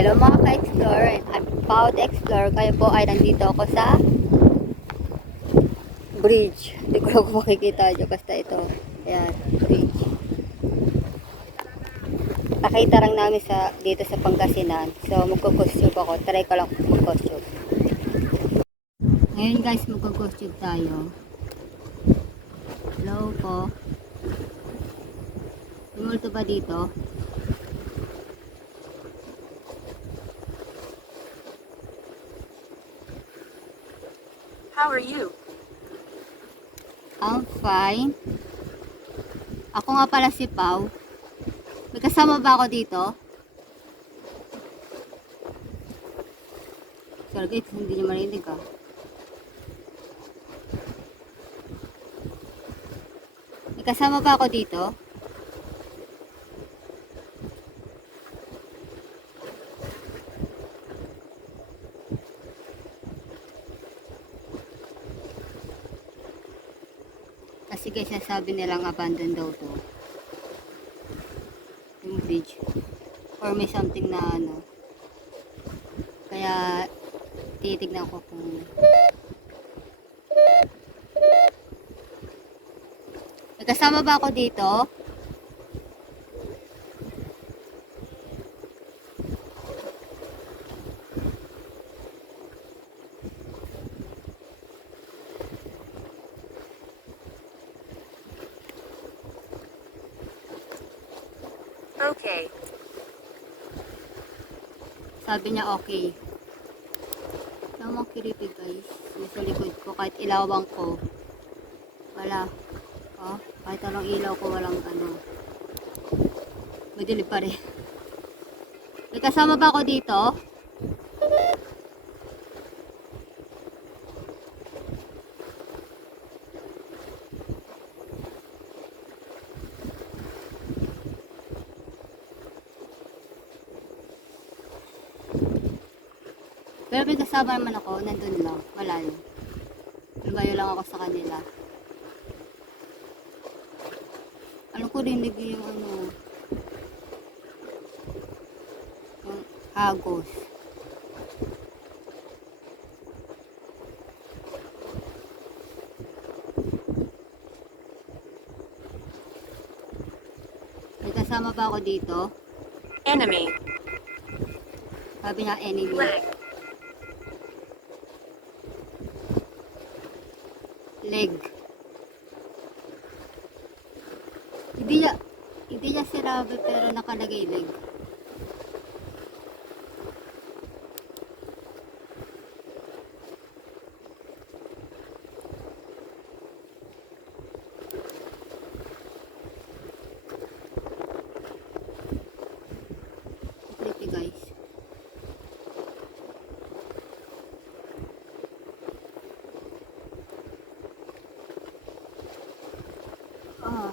Hello mga ka-explore, I'm Proud Explore. Kayo po ay nandito ako sa bridge. Hindi ko lang makikita dyan, basta ito. Ayan, bridge. Nakita lang namin dito sa Pangasinan. So magkukustyube ako. Try ko lang magkustyube. Ngayon guys, magkukustyube tayo. Hello po. Tumulto ba dito? How are you? I'm fine. Ako nga pala si Pau. May kasama ba ako dito? Sorry guys, hindi nyo marinig ah. May kasama ba ako dito? Kasi guys, sabi nilang abandoned daw to. Yung bridge. Or may something na ano. Kaya, titignan ko kung... May kasama ba ako dito? Okay. Sabi niya okay. Namang kiripig guys. Yung sa likod ko, kahit ilawang ko. Wala. Oh, kahit anong ilaw ko, walang ano. Madilim pa rin. May kasama ba ako dito? Pero may kasama naman ako, nandun lang, malayo. Lumayo lang ako sa kanila. Alam ko rinig yung ano, yung hagos. May kasama ba ako dito? Enemy. Sabi niya enemy. Leg. Leg. Hindi niya sinabi pero nakalagay leg. Creepy guys. Ah.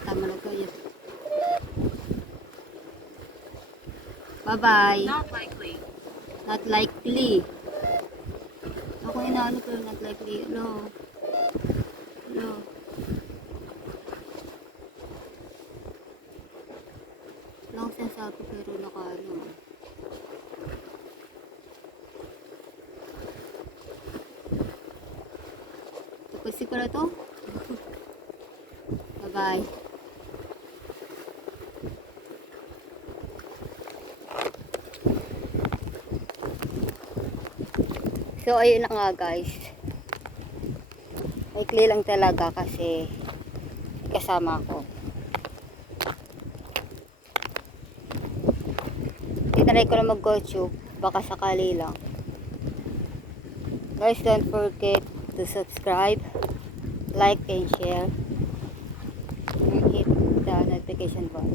Tama na to yun. Bye-bye. Not likely. Not likely. Ako inaano pero not likely. Hello. Hello. Wala akong sinasabi pero nakaano. Tapos ko na to. Bye-bye. So, ayun na nga guys. Maikli lang talaga kasi kasama ko. Tinry ko na mag-go-tube. Baka sakali lang. Guys, don't forget to subscribe, like, and share. And hit the notification bell.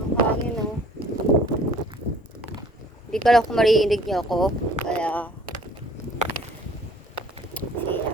Ang hangin oh. Hindi ko lang kung marinig niyo ako. Kaya, siya.